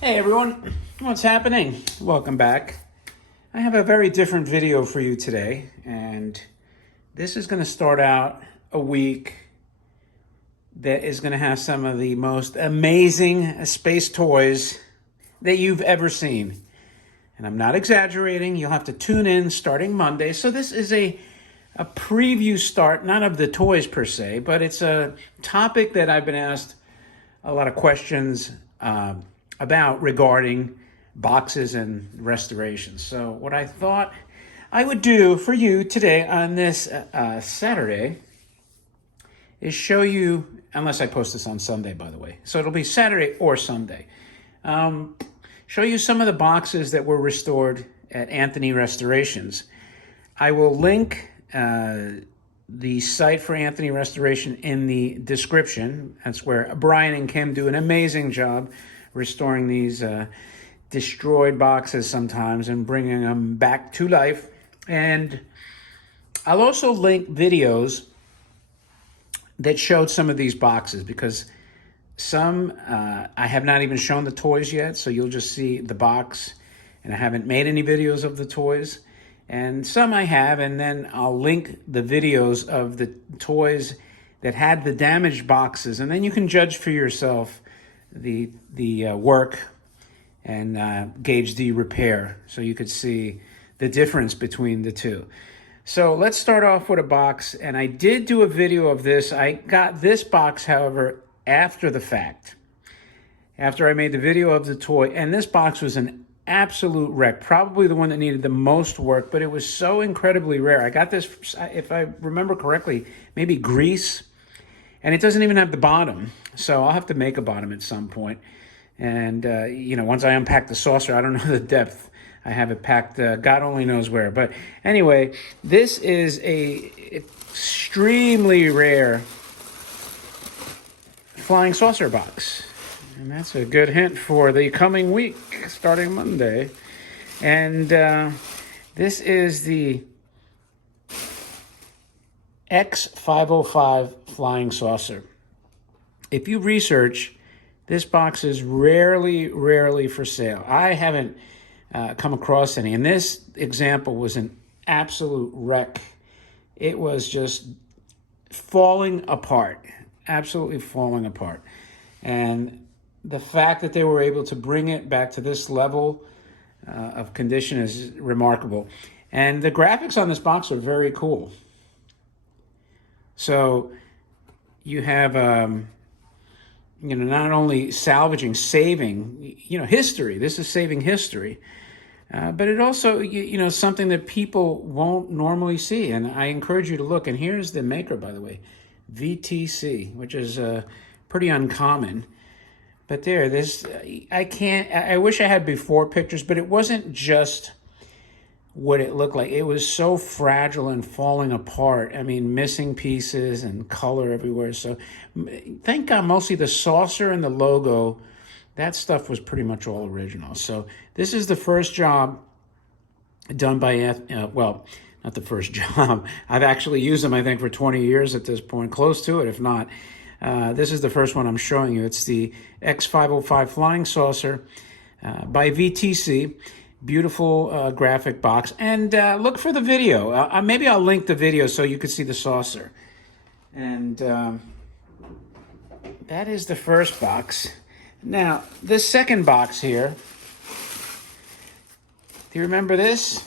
Hey everyone, what's happening? Welcome back. I have a very different video for you today, and this is going to start out a week that is going to have some of the most amazing space toys that you've ever seen. And I'm not exaggerating. You'll have to tune in starting Monday. So this is a preview start, not of the toys per se, but it's a topic that I've been asked a lot of questions about regarding boxes and restorations. So what I thought I would do for you today on this Saturday is show you, unless I post this on Sunday, by the way. So it'll be Saturday or Sunday. Show you some of the boxes that were restored at Anthony Restorations. I will link the site for Anthony Restoration in the description. That's where Brian and Kim do an amazing job restoring these destroyed boxes sometimes and bringing them back to life. And I'll also link videos that showed some of these boxes, because some I have not even shown the toys yet, so you'll just see the box, and I haven't made any videos of the toys. And some I have, and then I'll link the videos of the toys that had the damaged boxes, and then you can judge for yourself the work and gauge the repair, so you could see the difference between the two. So let's start off with a box, and I did do a video of this. I got this box, however, after the fact, after I made the video of the toy, and this box was an absolute wreck, probably the one that needed the most work, but it was so incredibly rare. I got this, if I remember correctly, maybe Greece, and it doesn't even have the bottom, so I'll have to make a bottom at some point. And once I unpack the saucer, I don't know the depth. I have it packed, God only knows where. But anyway, this is a extremely rare flying saucer box. And that's a good hint for the coming week, starting Monday. And this is the X505 flying saucer. If you research, this box is rarely for sale. I haven't come across any. And this example was an absolute wreck. It was just falling apart, absolutely falling apart. And the fact that they were able to bring it back to this level of condition is remarkable. And the graphics on this box are very cool. So you have, not only saving, history. This is saving history. But it also, something that people won't normally see. And I encourage you to look. And here's the maker, by the way, VTC, which is pretty uncommon. But there, I wish I had before pictures, but it wasn't just what it looked like. It was so fragile and falling apart. I mean, missing pieces and color everywhere. So thank God mostly the saucer and the logo, that stuff was pretty much all original. So this is the first job done by, not the first job. I've actually used them, I think, for 20 years at this point, close to it, if not. This is the first one I'm showing you. It's the X505 flying saucer by VTC. Beautiful graphic box. And look for the video. Maybe I'll link the video so you can see the saucer. And that is the first box. Now, the second box here. Do you remember this?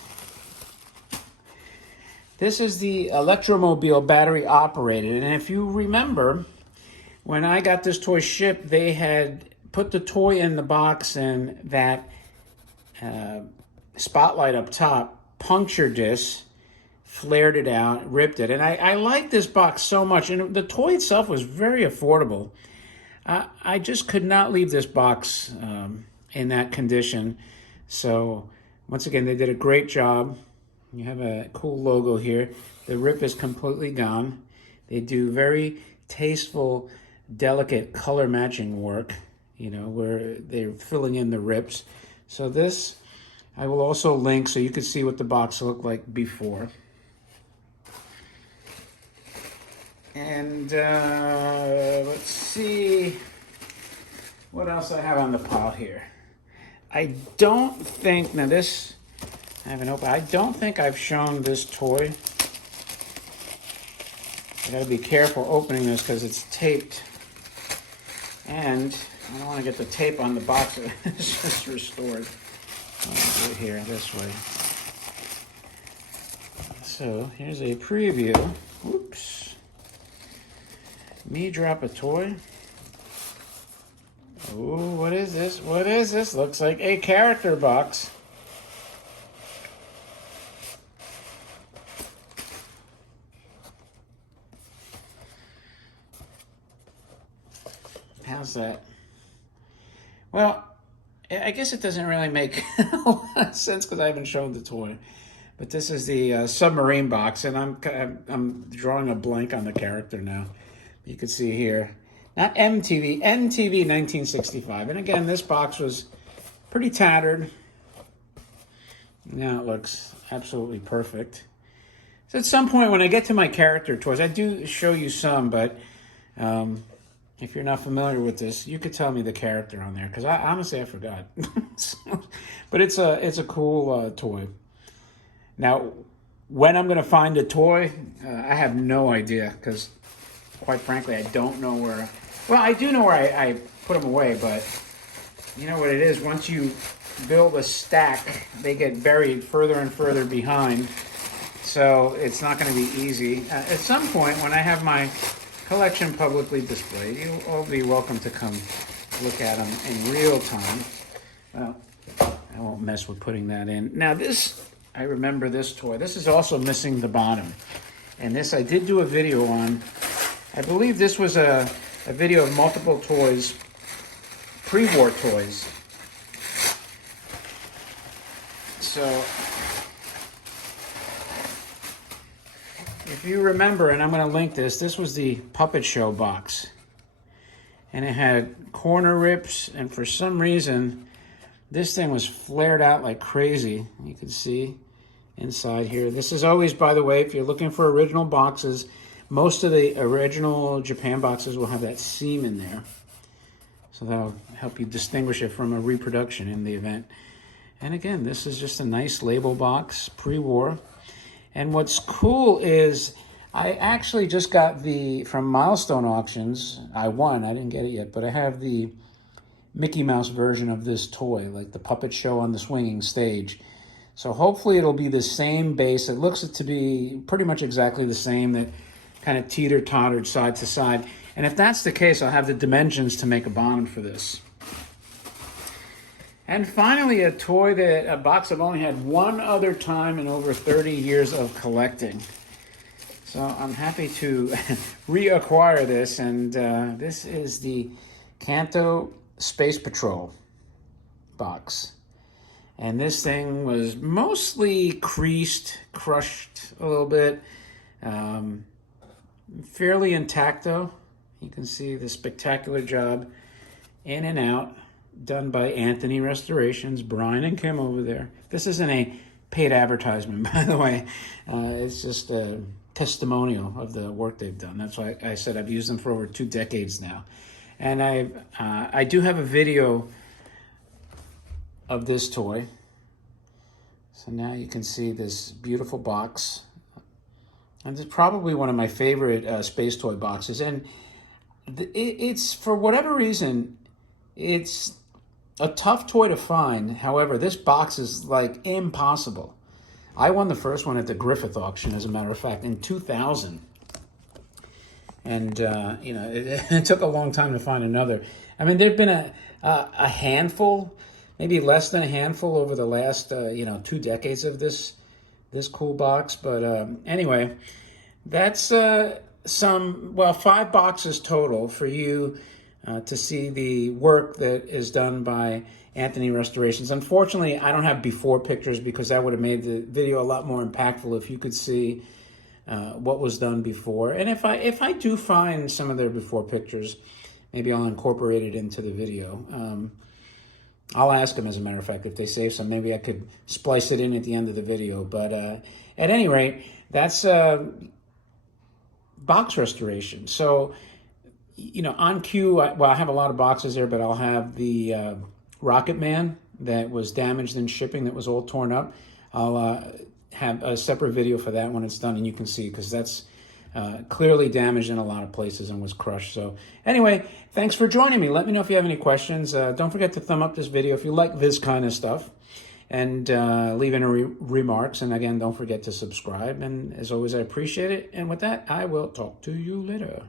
This is the Electromobile battery operated. And if you remember, when I got this toy shipped, they had put the toy in the box, and that spotlight up top punctured this, flared it out, ripped it. And I like this box so much. And the toy itself was very affordable. I just could not leave this box in that condition. So once again, they did a great job. You have a cool logo here. The rip is completely gone. They do very tasteful, delicate color matching work, where they're filling in the rips. So this, I will also link so you can see what the box looked like before. And let's see what else I have on the pile here. I don't think, now this, I haven't opened, I don't think I've shown this toy. I gotta be careful opening this because it's taped. And I don't want to get the tape on the box. It's just restored. I'll do it here, this way. So here's a preview. Oops. Me drop a toy. Ooh, what is this? What is this? Looks like a character box. How's that? Well, I guess it doesn't really make a lot of sense because I haven't shown the toy. But this is the submarine box, and I'm drawing a blank on the character now. You can see here, not MTV, NTV 1965. And again, this box was pretty tattered. Now it looks absolutely perfect. So at some point when I get to my character toys, I do show you some, but if you're not familiar with this, you could tell me the character on there, because honestly I forgot. But it's a cool toy. Now, when I'm going to find a toy, I have no idea, because quite frankly, I don't know where. Well, I do know where I put them away, but you know what it is. Once you build a stack, they get buried further and further behind. So it's not going to be easy. At some point, when I have my collection publicly displayed, you'll all be welcome to come look at them in real time. Well, I won't mess with putting that in. Now this, I remember this toy. This is also missing the bottom. And this I did do a video on. I believe this was a video of multiple toys, pre-war toys. So, if you remember, and I'm going to link this, this was the Puppet Show box. And it had corner rips, and for some reason, this thing was flared out like crazy. You can see inside here. This is always, by the way, if you're looking for original boxes, most of the original Japan boxes will have that seam in there. So that'll help you distinguish it from a reproduction in the event. And again, this is just a nice label box, pre-war. And what's cool is I actually just got from Milestone Auctions. I won, I didn't get it yet, but I have the Mickey Mouse version of this toy, like the puppet show on the swinging stage. So hopefully it'll be the same base. It looks to be pretty much exactly the same, that kind of teeter-tottered side to side. And if that's the case, I'll have the dimensions to make a bottom for this. And finally, a box I've only had one other time in over 30 years of collecting. So I'm happy to reacquire this, and this is the Kanto Space Patrol box. And this thing was mostly creased, crushed a little bit, fairly intact though. You can see the spectacular job in and out done by Anthony Restorations, Brian and Kim over there. This isn't a paid advertisement, by the way. It's just a testimonial of the work they've done. That's why I said I've used them for over 2 decades now. And I do have a video of this toy. So now you can see this beautiful box. And it's probably one of my favorite space toy boxes. And it's, for whatever reason, it's a tough toy to find. However, this box is like impossible. I won the first one at the Griffith auction, as a matter of fact, in 2000. And, you know, it took a long time to find another. I mean, there've been a handful, maybe less than a handful over the last, 2 decades of this cool box. But anyway, that's 5 boxes total for you to see the work that is done by Anthony Restorations. Unfortunately, I don't have before pictures, because that would have made the video a lot more impactful if you could see what was done before. And if I do find some of their before pictures, maybe I'll incorporate it into the video. I'll ask them, as a matter of fact, if they save some. Maybe I could splice it in at the end of the video. But at any rate, that's box restoration. So, on cue, I have a lot of boxes there, but I'll have the Rocket Man, that was damaged in shipping, that was all torn up. I'll have a separate video for that when it's done, and you can see, because that's clearly damaged in a lot of places and was crushed. So anyway, thanks for joining me. Let me know if you have any questions. Don't forget to thumb up this video if you like this kind of stuff, and leave any remarks. And again, don't forget to subscribe. And as always, I appreciate it. And with that, I will talk to you later.